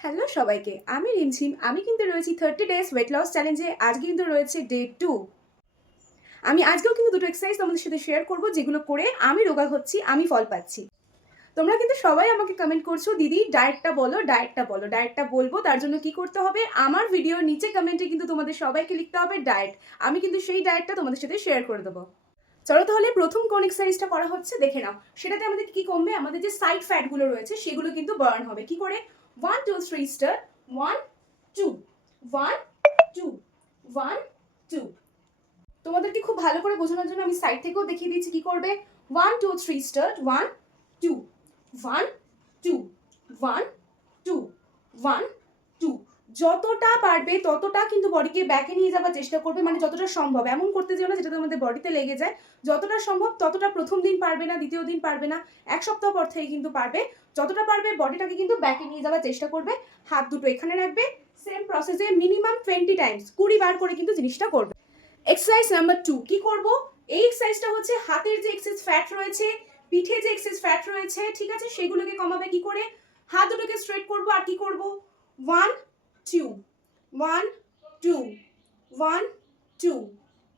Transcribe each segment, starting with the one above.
Hello সবাইকে, আমি রিমঝিম। আমি কিন্তু রয়েছি 30 ডেজ ওয়েট লস চ্যালেঞ্জে। আজকে কিন্তু রয়েছে ডে 2। আমি আজকেও কিন্তু দুটো এক্সারসাইজ তোমাদের সাথে শেয়ার করব, যেগুলো করে আমি রোগা হচ্ছি, আমি ফল পাচ্ছি। তোমরা কিন্তু সবাই আমাকে কমেন্ট করছো, দিদি ডায়েটটা বলো, ডায়েটটা বলো। ডায়েটটা বলবো, তার জন্য কি করতে হবে? আমার ভিডিওর নিচে কমেন্টে কিন্তু তোমাদের সবাইকে লিখতে হবে ডায়েট। আমি কিন্তু সেই ডায়েটটা তোমাদের সাথে শেয়ার করে দেবো। চলো তাহলে প্রথম কোন এক্সারসাইজটা করা হচ্ছে দেখে নাও। সেটাতে আমাদের কি কমবে? আমাদের যে সাইড ফ্যাটগুলো রয়েছে সেগুলো কিন্তু বার্ন হবে। কি করে? 1 2 3 স্টার্ট। 1 2 1 2 1 2। তোমাদেরকে খুব ভালো করে বোঝানোর জন্য আমি সাইড থেকেও দেখিয়ে দিচ্ছি কি করবে। 1 2 3 স্টার্ট। 1 2 1 2 1 2 1 2। যতটা পারবে ততটা কিন্তু বডিকে ব্যাকে নিয়ে যাওয়ার চেষ্টা করবে, মানে যতটা সম্ভব। এমন করতে যেও না যেটা তোমাদের বডিতে লেগে যায়। যতটা সম্ভব ততটা প্রথম দিন পারবে না, দ্বিতীয় দিন পারবে না, এক সপ্তাহ পর থেকে কিন্তু পারবে। যতটা পারবে বডিটাকে কিন্তু ব্যাকে নিয়ে যাওয়ার চেষ্টা করবে। হাত দুটো এখানে রাখবে। সেম প্রসেসে মিনিমাম 20 টাইমস, 20 বার করে কিন্তু জিনিসটা করবে। এক্সারসাইজ নাম্বার 2 কি করব? এই এক্সারসাইজটা হচ্ছে হাতের যে এক্সেস ফ্যাট রয়েছে, পিঠে যে এক্সেস ফ্যাট রয়েছে, ঠিক আছে, সেগুলোকে কমাবে। কি করে? হাত দুটোকে স্ট্রেট করব আর কি করব? 1 2 1 2 1 2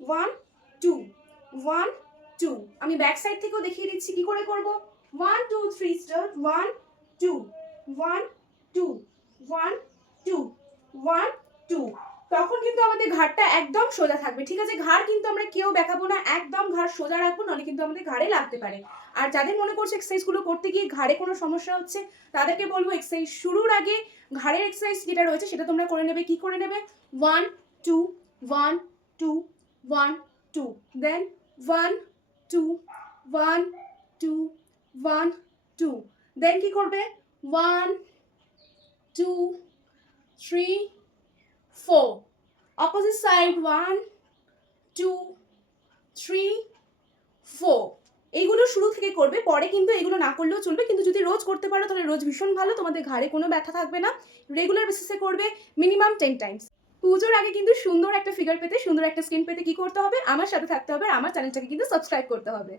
1 2 1 2। আমি ব্যাক সাইড থেকেও দেখিয়ে দিচ্ছি কি করে করব। 1 2 3 স্টার্ট। 1 2 1 2 1 2 1 2। তখন কিন্তু আমাদের ঘাড়টা একদম সোজা থাকবে, ঠিক আছে? ঘাড় কিন্তু আমরা কেউ দেখাবো না, একদম ঘাড় সোজা রাখবো, নাহলে কিন্তু আমাদের ঘাড়ে লাগতে পারে। আর যাদের মনে করছে এক্সারসাইজগুলো করতে গিয়ে ঘাড়ে কোনো সমস্যা হচ্ছে, তাদেরকে বলবো এক্সারসাইজ শুরুর আগে ঘাড়ের এক্সারসাইজ যেটা রয়েছে সেটা তোমরা করে নেবে। কি করে নেবে? 1 2 1 2 1 2, দেন 1 2 1 2 1 2, দেন কি করবে? 1 2 3 4, অপোজিট সাইড। 1 2 3 4। এইগুলো শুরু থেকে করবে, পরে কিন্তু এগুলো না করলেও চলবে, কিন্তু যদি রোজ করতে পারো তাহলে রোজ ভীষণ ভালো, তোমাদের ঘাড়ে কোনো ব্যথা থাকবে না। রেগুলার বেসিসে করবে, মিনিমাম 10 টাইমস। পুজোর আগে কিন্তু সুন্দর একটা ফিগার পেতে, সুন্দর একটা স্কিন পেতে কি করতে হবে? আমার সাথে থাকতে হবে, আর আমার চ্যানেলটাকে কিন্তু সাবস্ক্রাইব করতে হবে।